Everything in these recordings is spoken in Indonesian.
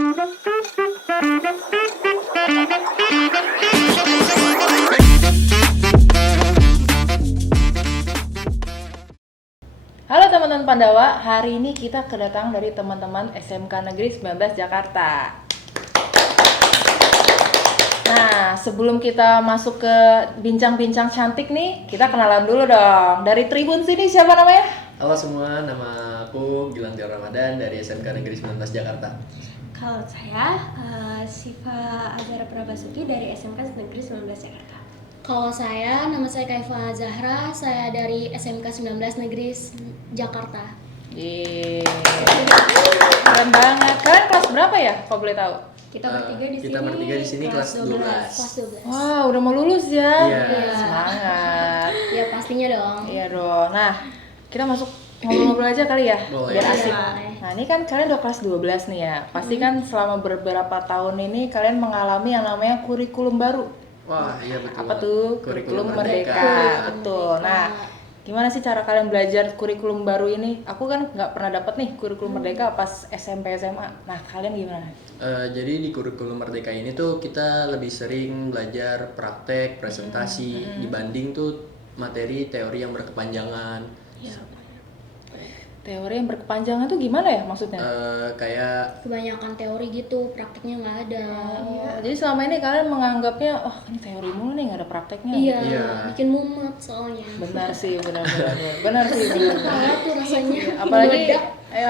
Halo teman-teman Pandawa, hari ini kita kedatangan dari teman-teman SMK Negeri 19 Jakarta. Nah, sebelum kita masuk ke bincang-bincang cantik nih, kita kenalan dulu dong. Dari Tribun sini siapa namanya? Halo semua, nama aku Gilang Tiar Ramadan dari SMK Negeri 19 Jakarta. Kalau saya, Syifa Azhara Prabasuki dari SMK Negeri 19 Jakarta. Kalau saya, nama saya Kaifa Zahra, saya dari SMK 19 Negeri Jakarta. Yeay. Keren banget. Kalian kelas berapa ya, kalau boleh tahu? Kita bertiga di sini kelas 12. Kelas 12. Wow, udah mau lulus ya? Iya. Semangat. Ya pastinya dong. Iya dong. Nah, kita masuk ngobrol-ngobrol aja kali ya, Boleh. biar asik. Boleh. Nah, ini kan kalian udah kelas 12 nih ya. Pasti kan selama beberapa tahun ini kalian mengalami yang namanya kurikulum baru. Wah, iya betul. Apa tuh? Kurikulum Merdeka. Betul. Nah, gimana sih cara kalian belajar kurikulum baru ini? Aku kan nggak pernah dapat nih kurikulum Merdeka pas SMP SMA. Nah, kalian gimana? Jadi di kurikulum Merdeka ini tuh kita lebih sering belajar praktek, presentasi dibanding tuh materi teori yang berkepanjangan. Teori yang berkepanjangan tuh gimana ya maksudnya? Kayak Kebanyakan teori gitu, prakteknya nggak ada. Jadi selama ini kalian menganggapnya, oh ini teori mulu nih, nggak ada prakteknya. Iya, Iya. bikin mumet soalnya. Benar sih, benar sih. Kalah tuh rasanya.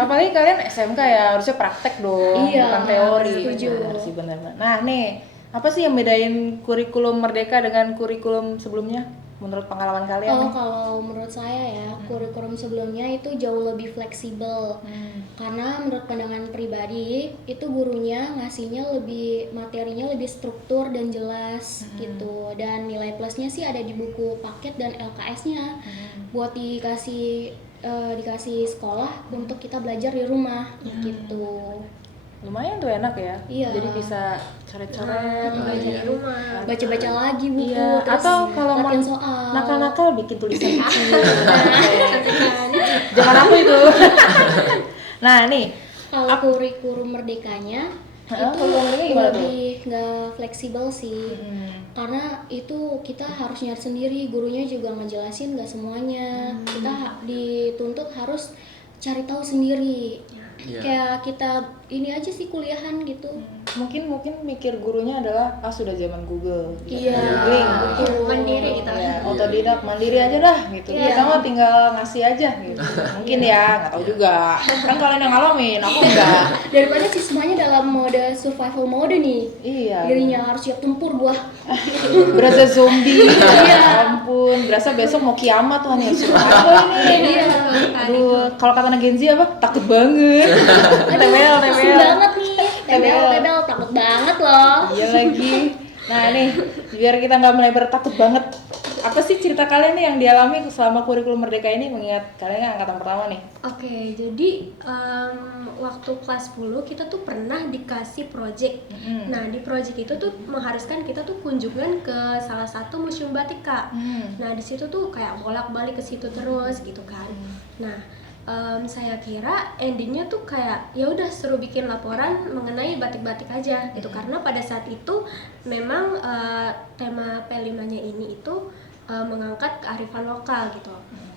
Apalagi kalian SMK ya, harusnya praktek dong, Iya, bukan teori. setuju. Benar sih, benar. Nah nih, apa sih yang bedain kurikulum Merdeka dengan kurikulum sebelumnya? Menurut pengalaman kalian nih? Kalau menurut saya ya, kurikulum sebelumnya itu jauh lebih fleksibel. Karena menurut pandangan pribadi, itu gurunya ngasihnya materinya lebih struktur dan jelas gitu. Dan nilai plusnya sih ada di buku paket dan LKS-nya. Buat dikasih sekolah untuk kita belajar di rumah gitu. Lumayan tuh enak ya. Iya. Jadi bisa coret-coret, Belajar iya. di rumah. Baca-baca lagi buku, Iya, terus atau kalau mau latihan soal. nakal-nakal bikin tulisan kecil. Jangan aku itu. Nah, nih. Kalau kurikulum merdekanya itu kurikulum merdeka gimana tuh? lebih nggak fleksibel sih. Karena itu kita harus nyari sendiri, gurunya juga ngejelasin nggak semuanya. Kita dituntut harus cari tahu sendiri. Iya. Kayak kita ini aja sih kuliahan gitu. Mungkin mikir gurunya adalah sudah zaman Google. Iya. Googling, betul. Mandiri gitu. Ya, otodidak, mandiri aja dah gitu. Iya. Kita mah tinggal ngasih aja gitu. Mungkin ya, nggak tahu juga. Kan kalian yang ngalamin, aku enggak. Daripada siswanya dalam mode survival mode nih. Iya. Dirinya harus siap tempur buah. Berasa zombie. Iya. Ya ampun, berasa besok mau kiamat tuh nih. Apa ini? Iya. Aduh, kalau kata Gen Z apa? Takut banget. Aduh, pusing TBL. banget nih. TBL takut banget loh. Iya lagi. Nah nih, biar kita nggak melebar takut banget. Apa sih cerita kalian nih yang dialami selama kurikulum Merdeka ini, mengingat kalian yang angkatan pertama nih? Oke, jadi waktu kelas 10 kita tuh pernah dikasih project. Nah, di project itu tuh mengharuskan kita tuh kunjungan ke salah satu museum batik, Kak. Nah, di situ tuh kayak bolak-balik ke situ terus gitu kan. Nah, saya kira endingnya tuh kayak ya udah suruh bikin laporan mengenai batik-batik aja gitu, karena pada saat itu memang tema P5-nya ini itu mengangkat kearifan lokal gitu.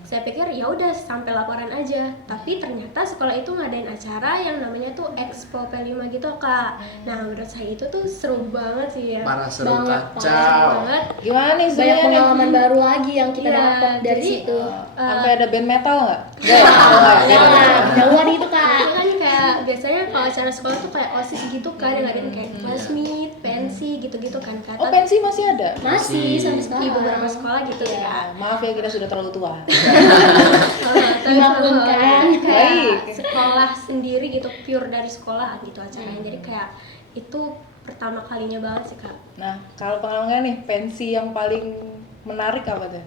Saya pikir ya udah sampai laporan aja, tapi ternyata sekolah itu ngadain acara yang namanya tuh Expo P5 gitu, Kak. Nah, menurut saya itu tuh seru banget sih ya. parah seru Banget, kacau. Banget. Gimana nih Banyak semuanya nih? pengalaman baru lagi yang kita Iya, dapat dari jadi, situ. Sampai ada band metal nggak? Jangan, jauhan itu Itu Kak. kan kayak biasanya kalau acara sekolah tuh kayak OSIS gitu kan, yang ngadain kayak classmeet, pensi gitu-gitu kan, Kak. Oh, pensi masih ada? Masih sampai Di sekarang. beberapa sekolah gitu Iya. ya. Maaf ya, kita sudah terlalu tua. Dimaklumkan. Baik. Sekolah sendiri gitu, pure dari sekolah gitu acaranya. Jadi kayak itu pertama kalinya banget sih, Kak. Nah, kalau pengalaman nih, pensi yang paling menarik apa tuh?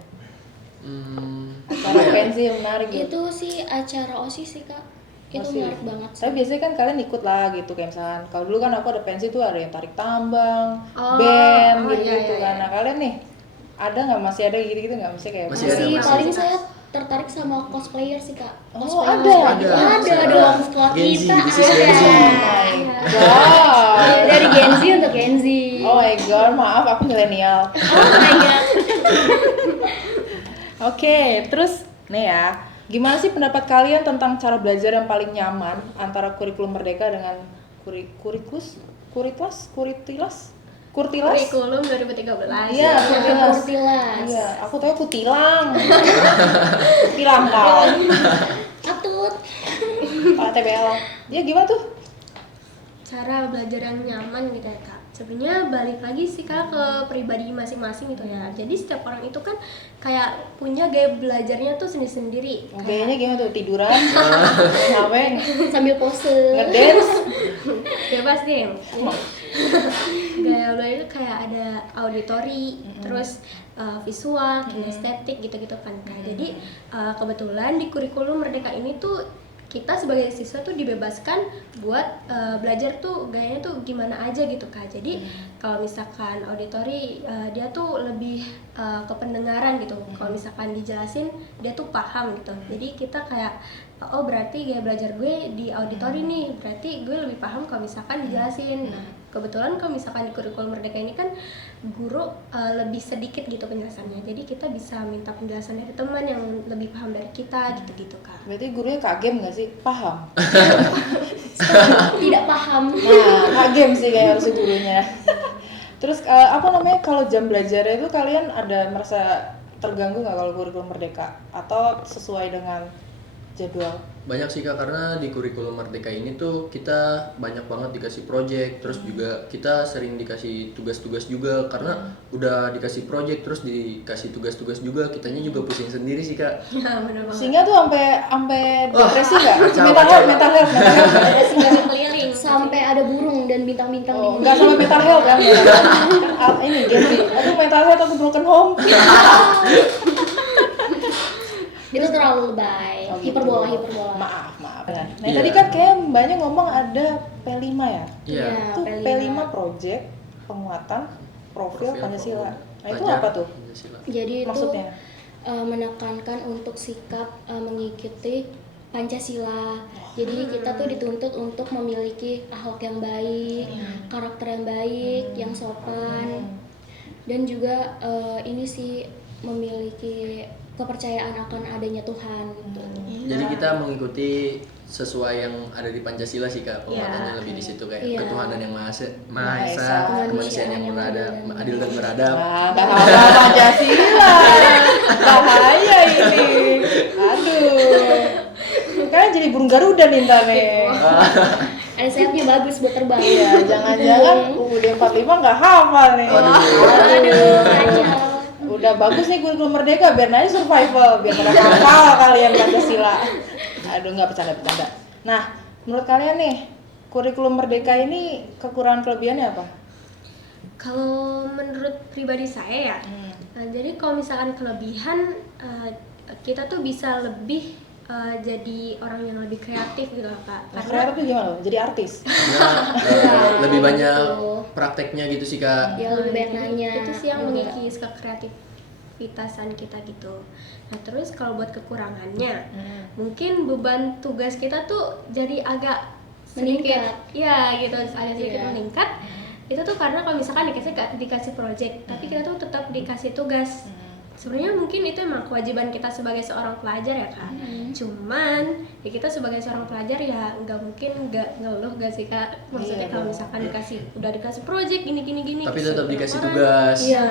Acara pensi yang menarik gitu. Itu sih acara OSIS sih Kak. Itu OSIS. menarik banget sih. Tapi biasanya kan kalian ikut lah gitu, kayak misalkan kalau dulu kan aku ada pensi tuh ada yang tarik tambang, Oh, band oh, gitu-gitu iya, kan. iya. Nah, kalian nih ada nggak, masih ada gitu-gitu nggak? Masih kayak Masih Masih ada, paling masih. saya tertarik sama cosplayer sih Kak. Oh, Cosplayer. ada. Ada dong sekolah Gen Z, kita this is Gen Z. ada. Wow, milenial. Oh my god. Oke, terus nih ya, gimana sih pendapat kalian tentang cara belajar yang paling nyaman antara kurikulum Merdeka dengan kuritilas? Kurikulum 2013. Iya, kurtilas. Kurtilas. Iya, aku tahu kutilang. Kutilang kau. Atut. Pak TBL. Ya gimana tuh? Cara belajar yang nyaman gitu ya Kak. Sebenarnya balik lagi sih Kak ke pribadi masing-masing gitu ya. Jadi setiap orang itu kan kayak punya gaya belajarnya tuh sendiri-sendiri. Kayaknya gimana tuh? Tiduran? Ngapain? Sambil pose. Ngedance? Bebas deh. Gaya belajar itu kayak ada auditori, terus visual, kinestetik gitu-gitu kan Kak. Jadi kebetulan di kurikulum Merdeka ini tuh kita sebagai siswa tuh dibebaskan buat belajar tuh gayanya tuh gimana aja gitu Kak. Jadi kalau misalkan auditori dia tuh lebih ke pendengaran gitu. Kalau misalkan dijelasin dia tuh paham gitu. Jadi kita kayak oh berarti gaya belajar gue di auditori nih, berarti gue lebih paham kalau misalkan dijelasin. Nah, kebetulan kalau misalkan di kurikulum Merdeka ini kan guru lebih sedikit gitu penjelasannya. Jadi kita bisa minta penjelasan dari teman yang lebih paham dari kita gitu-gitu Kak. Berarti gurunya kagem nggak sih? Paham? Tidak paham. Nah, kagem sih kayak harusnya gurunya. Terus apa namanya, kalau jam belajarnya itu kalian ada merasa terganggu nggak kalau kurikulum Merdeka? Atau sesuai dengan jadwal? Banyak sih Kak, karena di kurikulum Merdeka ini tuh kita banyak banget dikasih project, terus juga kita sering dikasih tugas-tugas juga, karena udah dikasih project terus dikasih tugas-tugas juga, kitanya juga pusing sendiri sih Kak. Ya benar banget. Sehingga tuh sampai depresi nggak? kacau, Mental kacau. health. Ada singgah keliling Sampai ada burung dan bintang-bintang Oh, di nggak sampai mental health kan? Ini game. Aduh, mental health aku broken home. Itu terlalu lebay. Oh, gitu. Hiperbola. Maaf. Nah, Iya. tadi kan kayak mbaknya ngomong ada P5 ya? Iya. Itu P5. P5 project penguatan profil Pancasila. Nah, itu apa tuh? Pancasila. Jadi itu Maksudnya? menekankan untuk sikap mengikuti Pancasila. Jadi kita tuh dituntut untuk memiliki akhlak yang baik, karakter yang baik, yang sopan, dan juga ini sih memiliki kepercayaan akan adanya Tuhan. Gitu. Jadi kita mengikuti sesuai yang ada di Pancasila sih Kak, penguatannya Iya. lebih di situ kayak Iya. ketuhanan yang Maha Maha Esa, Esa, kemanusiaan yang beradab, adil dan beradab. Nah, nggak hafal Pancasila. Bahaya ini. Aduh. Kalian jadi burung Garuda nih ntar nih. Ada sayapnya bagus buat terbang. Iya, jangan-jangan UUD 45 nggak hafal nih. Aduh, kacau. Udah bagus nih kurikulum Merdeka, biar aja survival, biar pada hafal kalian Pancasila. Aduh, nggak bercanda. Nah, menurut kalian nih, kurikulum Merdeka ini kekurangan kelebihannya apa? Kalau menurut pribadi saya ya, jadi kalau misalkan kelebihan kita tuh bisa lebih jadi orang yang lebih kreatif gitu loh Kak. Nah, kreatif tuh gimana loh? Jadi artis? Nah, lebih banyak gitu. prakteknya gitu sih Kak. Ya lebih banyak nanya. Itu sih yang juga. mengikis kekreativitasan kita gitu. Nah terus kalau buat kekurangannya, mungkin beban tugas kita tuh jadi agak sedikit, Meningkat. ya gitu, agak sedikit Iya. meningkat. Itu tuh karena kalau misalkan dikasih project, tapi kita tuh tetap dikasih tugas. Sebenarnya mungkin itu emang kewajiban kita sebagai seorang pelajar ya Kak. Cuman ya kita sebagai seorang pelajar ya nggak mungkin nggak ngeluh gak sih Kak. Maksudnya Iya kalau dong. misalkan udah dikasih project gini. Tapi tetap dikasih orang. tugas. Iya,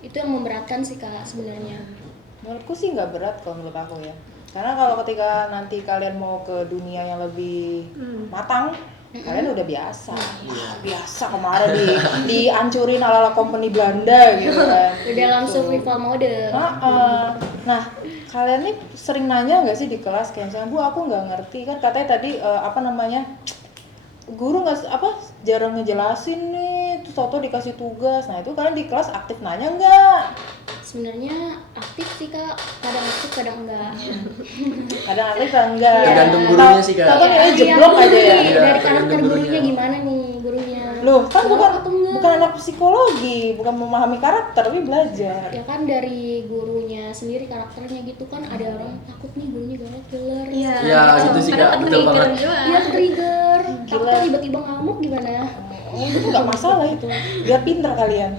itu yang memberatkan sih Kak sebenarnya. Menurutku sih nggak berat kalau menurut aku ya. Karena kalau ketika nanti kalian mau ke dunia yang lebih matang, kalian udah biasa. Wah, biasa kemarin dihancurin ala-ala company Belanda gitu kan. Udah langsung survival mode. Nah, kalian nih sering nanya nggak sih di kelas kayak misalnya, Bu aku nggak ngerti kan katanya tadi guru jarang ngejelasin nih, terus tau dikasih tugas. Nah itu kalian di kelas aktif nanya nggak? Sebenarnya aktif sih Kak, kadang aktif kadang enggak. Kadang aktif kadang enggak. Tergantung gurunya sih, Kak. Tahu nilai Iya, jeblok aja ya. Iya, dari karakter tergantung gurunya gurunya. gimana nih gurunya. Loh kan Jawab atau enggak? bukan anak psikologi, bukan memahami karakter tapi belajar. Ya kan dari gurunya sendiri karakternya gitu kan, ada orang takut nih gurunya galak killer. Iya. Iya, gitu sih, Kak. Kadang Betul trigger banget. juga. Iya trigger. Takutnya tiba-tiba ngamuk gimana? Oh, itu nggak masalah itu, biar pinter kalian.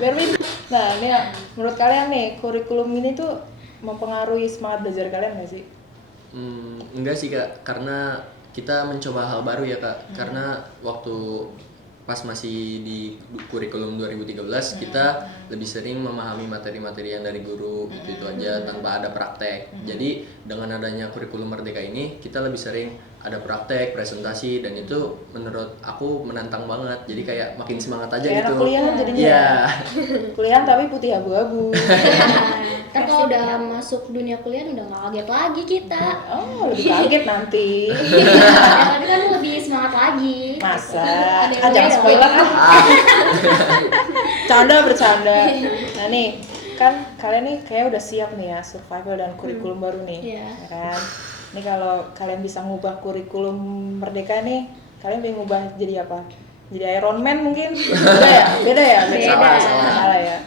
Biar pinter. Nah ini menurut kalian nih kurikulum ini tuh mempengaruhi semangat belajar kalian nggak sih? Enggak sih Kak, karena kita mencoba hal baru ya Kak. Karena waktu pas masih di kurikulum 2013 kita lebih sering memahami materi-materi yang dari guru gitu aja tanpa ada praktek. Jadi dengan adanya kurikulum Merdeka ini kita lebih sering ada praktek, presentasi, dan itu menurut aku menantang banget. Jadi kayak makin semangat aja Kayak gitu. anak kuliahan jadinya. Iya. Kuliahan tapi putih abu-abu. Ntar kalau udah masuk dunia kuliah udah nggak kaget lagi kita. Oh, lebih kaget nanti. Ya, tapi kan lebih semangat lagi. Masa? Ada Ah, jangan beda. spoiler ah. Bercanda. Nah nih, kan kalian nih kayak udah siap nih ya survival dan kurikulum baru nih. Iya. Ya kan? Ini kalau kalian bisa ngubah kurikulum Merdeka nih, kalian pengen ngubah jadi apa? Jadi Iron Man mungkin? Beda ya? Salah ya.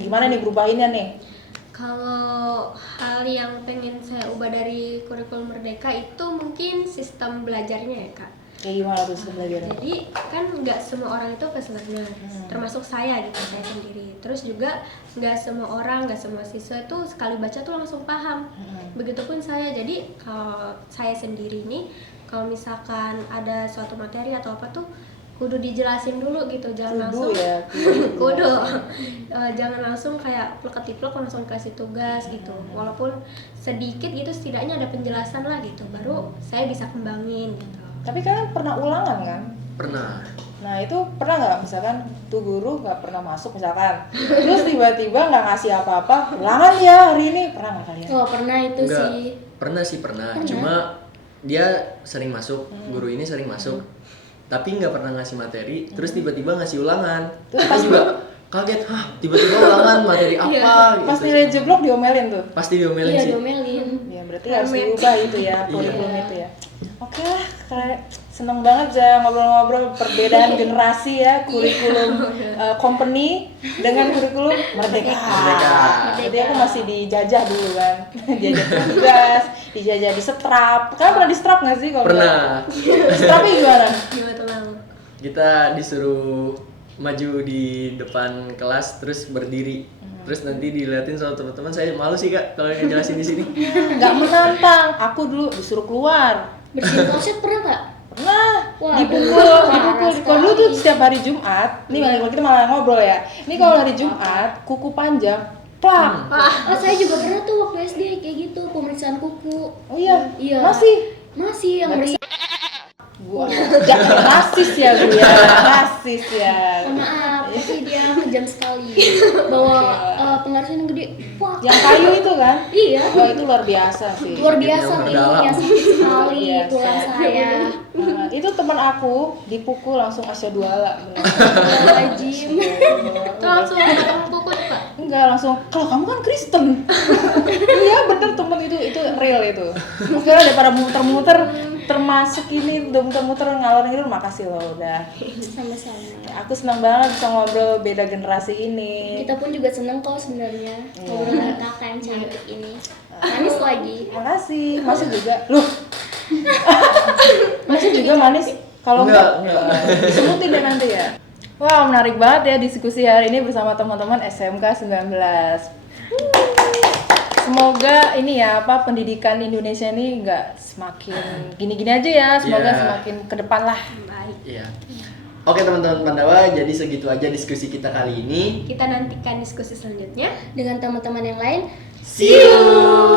Gimana nih berubahinnya nih? Kalau hal yang pengen saya ubah dari kurikulum Merdeka itu mungkin sistem belajarnya ya Kak. Kayak gimana tuh sistem belajarnya? Jadi kan nggak semua orang itu fast learner, termasuk saya gitu, saya sendiri. Terus juga nggak semua orang, nggak semua siswa itu sekali baca tuh langsung paham. Begitupun saya. Jadi kalau saya sendiri nih, kalau misalkan ada suatu materi atau apa tuh kudu dijelasin dulu gitu, jangan langsung kudu jangan langsung kayak plek-ketiplek langsung kasih tugas gitu. Walaupun sedikit gitu setidaknya ada penjelasan lah gitu, baru saya bisa kembangin gitu. Tapi kalian pernah ulangan kan? Pernah. Nah itu pernah nggak misalkan tuh guru nggak pernah masuk misalkan, terus tiba-tiba nggak ngasih apa-apa, ulangan ya hari ini, pernah nggak kalian? Oh pernah itu Enggak. sih. Pernah. Cuma dia sering masuk, guru ini sering masuk, tapi nggak pernah ngasih materi, terus tiba-tiba ngasih ulangan. Terus pas juga kaget, tiba-tiba ulangan materi apa gitu. Pas nilai jeblok diomelin tuh? Pasti diomelin Iya sih. diomelin. Ya berarti harus diubah itu ya, kurikulum itu ya. Oke lah, kalian seneng banget bisa ngobrol-ngobrol perbedaan generasi ya, kurikulum company dengan kurikulum Merdeka. Jadi aku masih dijajah dulu kan, dijajah tugas, dijajah di setrap. Kalian pernah di setrap nggak sih kalau? Pernah. Setrapnya gimana? Gimana tuh Lang? Kita disuruh maju di depan kelas terus berdiri. Terus nanti diliatin sama teman-teman. Saya malu sih Kak kalau ngejelasin di sini. Nggak menantang. Aku dulu disuruh keluar. Bersihin kloset pernah nggak? Pernah. Wah, Dipukul. parah Kalau dulu tuh sekali. setiap hari Jumat. Nih kalau kita malah ngobrol ya. Ini kalau hari Jumat kuku panjang. Plak. Oh saya juga pernah tuh waktu SD kayak gitu pemeriksaan kuku. Oh iya. Iya. Masih yang beri. Gua jangan rasis ya gue ya. Rasis ya. Maaf, tapi dia kejam sekali. Bawa pengharusan yang gede. Wah. Yang kayu itu kan? Iya. Wah itu luar biasa sih. Luar biasa Yang nih, mendalam. ya sakit sekali Biasa. tulang saya. Nah, itu teman aku dipukul langsung asyhadu alla. Astagfirullahaladzim. Itu langsung potong kuku tuh Kak. Enggak langsung, kalau kamu kan Kristen. Iya bener temen itu real itu. Oke lah daripada muter-muter termasuk ini udah muter-muter ngalor ngidul, makasih loh udah. Sama-sama. Aku senang banget bisa ngobrol beda generasi ini. Kita pun juga seneng kok sebenarnya ngobrol dengan kakak yang cantik ini. Manis lagi. Makasih, masih juga. Loh. Masih juga manis. Kalau enggak sebutin deh nanti ya. Wah, menarik banget ya diskusi hari ini bersama teman-teman SMK 19. Semoga ini ya pendidikan Indonesia ini nggak semakin gini-gini aja ya, semoga semakin ke depan lah. Baik. Iya. Oke teman-teman Pandawa, jadi segitu aja diskusi kita kali ini. Kita nantikan diskusi selanjutnya. Dengan teman-teman yang lain. See you.